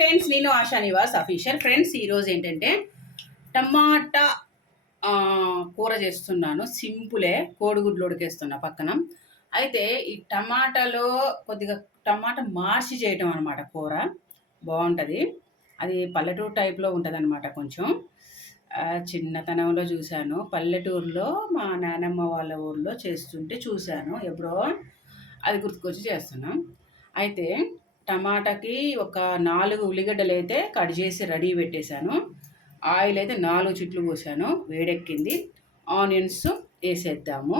Friends నేను ASHA Nivas official friends. ఈరోజు ఏంటంటే టమాటా కూర చేస్తున్నాను. సింపులే కోడిగుడ్లు ఉడికేస్తున్నా పక్కన. అయితే ఈ టమాటాలో కొద్దిగా టమాటా మార్చి చేయటం అనమాట కూర. బాగుంటుంది. అది పల్లెటూరు టైప్లో ఉంటుంది అనమాట కొంచెం చిన్నతనంలో చూశాను. పల్లెటూరులో మా నానమ్మ వాళ్ళ ఊర్లో చేస్తుంటే చూశాను. ఎప్పుడో అది గుర్తుకొచ్చి చేస్తున్నాం. అయితే టమాటాకి ఒక నాలుగు ఉల్లిగడ్డలు అయితే కట్ చేసి రెడీ పెట్టేశాను. ఆయిల్ అయితే నాలుగు చుట్లు పోసాను వేడెక్కింది. ఆనియన్స్ వేసేద్దాము.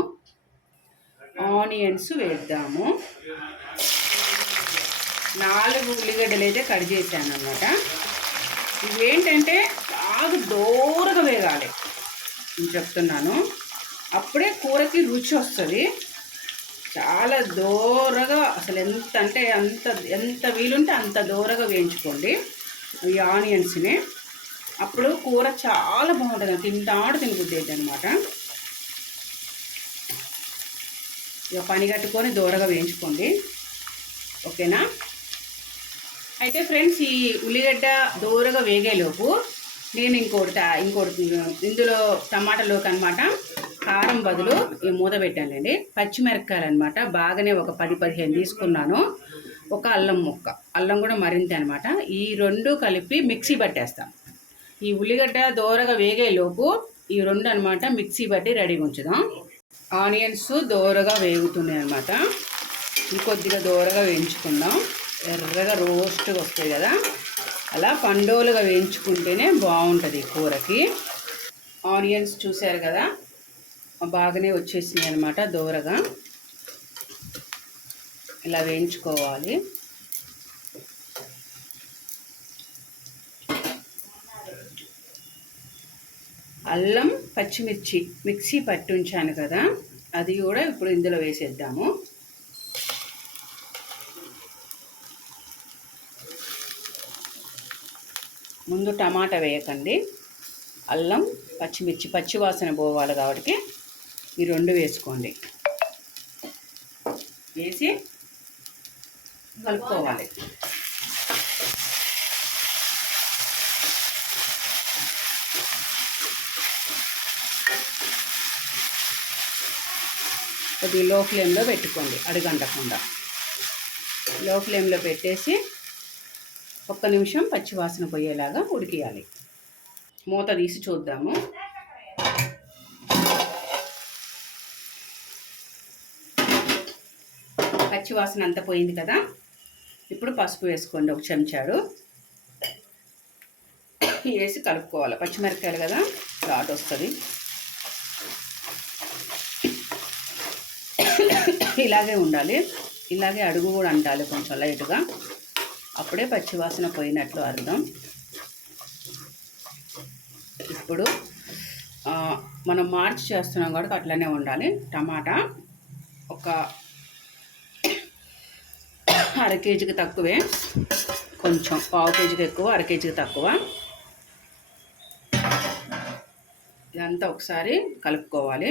ఆనియన్స్ వేద్దాము. నాలుగు ఉల్లిగడ్డలు అయితే కట్ చేశాను అనమాట ఇవేంటంటే బాగా దూరగా వేగాలి. నేను చెప్తున్నాను. అప్పుడే కూరకి రుచి వస్తుంది. చాలా దూరగా అసలు ఎంత అంటే అంత ఎంత వీలుంటే అంత దూరగా వేయించుకోండి ఈ ఆనియన్స్ని. అప్పుడు కూర చాలా బాగుంటుంది తింటాడు తినబుద్ధి అయితే అనమాట ఇక పని కట్టుకొని దూరగా వేయించుకోండి. ఓకేనా? అయితే ఫ్రెండ్స్ ఈ ఉల్లిగడ్డ దూరగా వేగేలోపు నేను ఇంకోటి ఇంకోటి ఇందులో టమాటాలోకి అనమాట కారం బదులు ఈ మూత పెట్టానండి. పచ్చిమిరపకాయలు అనమాట బాగానే ఒక పది పదిహేను తీసుకున్నాను. ఒక అల్లం ముక్క. అల్లం కూడా మరింత అనమాట. ఈ రెండు కలిపి మిక్సీ పట్టేస్తాం. ఈ ఉల్లిగడ్డ దోరగా వేగేలోపు ఈ రెండు అనమాట మిక్సీ పట్టి రెడీగా ఉంచుదాం. ఆనియన్స్ దోరగా వేగుతున్నాయి అనమాట. ఇంకొద్దిగా దోరగా వేయించుకుందాం. ఎర్రగా రోస్ట్గా వస్తాయి కదా. అలా పండోలుగా వేయించుకుంటేనే బాగుంటుంది కూరకి. ఆనియన్స్ చూశారు కదా. బాగానే వచ్చేసినాయి అనమాట దోరగా. ఇలా వేయించుకోవాలి. అల్లం పచ్చిమిర్చి మిక్సీ పట్టి ఉంచాను కదా అది కూడా ఇప్పుడు ఇందులో వేసేద్దాము. ముందు టమాటా వేయకండి. అల్లం పచ్చిమిర్చి పచ్చి వాసన పోవాలి కాబట్టి ఈ రెండు వేసుకోండి. వేసి కలుపుకోవాలి. కొద్దిగా లో ఫ్లేమ్లో పెట్టుకోండి అడుగంటకుండా. లో ఫ్లేమ్లో పెట్టేసి ఒక్క నిమిషం పచ్చివాసన పోయేలాగా ఉడికియాలి. మూత తీసి చూద్దాము. పచ్చివాసన అంతా పోయింది కదా? ఇప్పుడు పసుపు వేసుకోండి ఒక చెంచాడు వేసి కలుపుకోవాలి. పచ్చిమిరపకాయలు కదా? ఘాట్ వస్తుంది. ఇలాగే ఉండాలి. ఇలాగే అడుగు కూడా అంటాలి కొంచెం లైట్గా. అప్పుడే పచ్చివాసన పోయినట్లు అర్థం. ఇప్పుడు మనం మార్చి చేస్తున్నాం కాబట్టి అట్లనే ఉండాలి. టమాటా ఒక అర కేజీకి తక్కువే. కొంచెం పావు కేజీకి ఎక్కువ అర కేజీకి తక్కువ. ఇదంతా ఒకసారి కలుపుకోవాలి.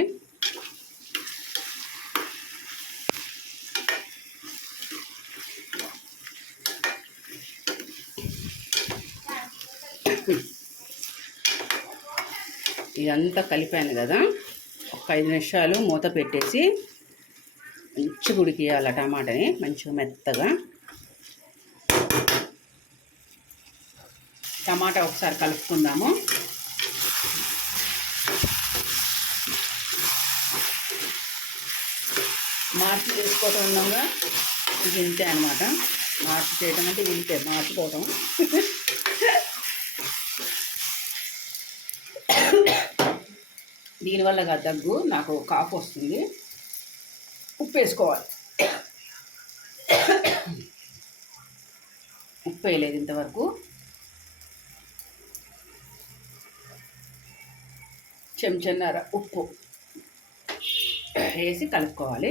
ఇదంతా కలిపాను కదా. ఒక ఐదు నిమిషాలు మూత పెట్టేసి మంచిగా ఉడికియాలి టమాటాని మంచిగా మెత్తగా. టమాటా ఒకసారి కలుపుకుందాము. మార్పు చేసుకోవటం ఉన్నాగా ఇది ఇంతే అనమాట మార్పు చేయటం అంటే ఇంతే మార్చుకోవటం. దీనివల్ల కాదు దగ్గు నాకు కాఫ్ వస్తుంది. ఉప్పు వేసుకోవాలి. ఉప్పు వేయలేదు ఇంతవరకు. చెంచన్నర ఉప్పు వేసి కలుపుకోవాలి.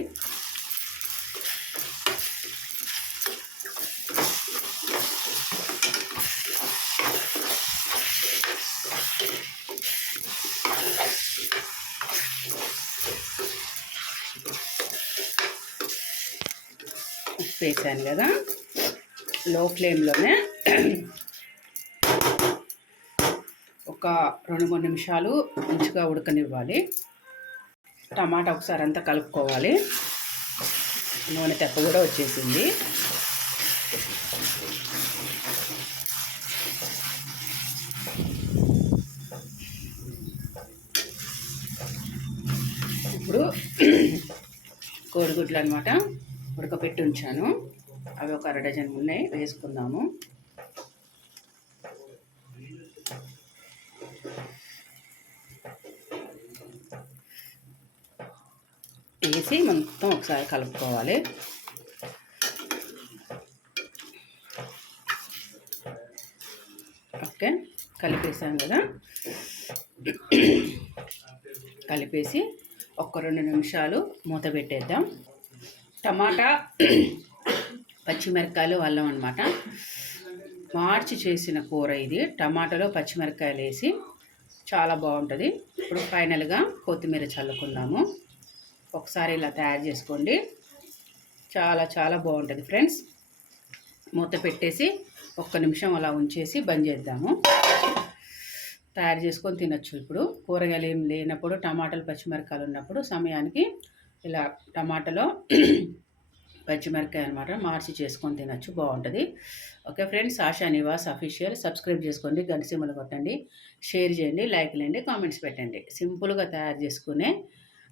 వేసాను కదా. లో ఫ్లేమ్లోనే ఒక రెండు మూడు నిమిషాలు మంచిగా ఉడకనివ్వాలి. టమాటా ఒకసారి అంతా కలుపుకోవాలి. నూనె తెప్ప కూడా వచ్చేసింది. ఇప్పుడు కోడిగుడ్లు అనమాట ఉడకపెట్టి ఉంచాను. అవి ఒక అర డజన్ ఉన్నాయి వేసుకుందాము. వేసి మొత్తం ఒకసారి కలుపుకోవాలి. ఓకే కలిపేసాం కదా. కలిపేసి ఒక రెండు నిమిషాలు మూత పెట్టేద్దాం. టమాటా పచ్చిమిరపకాయలు అల్లం అనమాట మార్చి చేసిన కూర ఇది. టమాటాలో పచ్చిమిరపకాయలు వేసి చాలా బాగుంటుంది. ఇప్పుడు ఫైనల్గా కొత్తిమీర చల్లుకుందాము. ఒకసారి ఇలా తయారు చేసుకోండి. చాలా చాలా బాగుంటుంది ఫ్రెండ్స్. మూత పెట్టేసి ఒక్క నిమిషం అలా ఉంచేసి బంద్ చేద్దాము. తయారు చేసుకొని తినచ్చు ఇప్పుడు. కూరగాయలు ఏం లేనప్పుడు టమాటాలు పచ్చిమిరకాయలు ఉన్నప్పుడు సమయానికి ఇలా టమాటాలో పచ్చిమిరకాయ అనమాట మార్చి చేసుకొని తినొచ్చు బాగుంటుంది. Okay friends Asha Niwas official. Subscribe చేసుకోండి గంటసీమలు కొట్టండి. షేర్ చేయండి లైక్లు అండి కామెంట్స్ పెట్టండి. సింపుల్గా తయారు చేసుకునే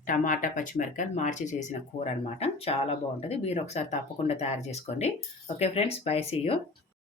టమాటా పచ్చిమిరకాయలు మార్చి చేసిన కూర అనమాట చాలా బాగుంటుంది. మీరు ఒకసారి తప్పకుండా తయారు చేసుకోండి. Okay friends bye see you.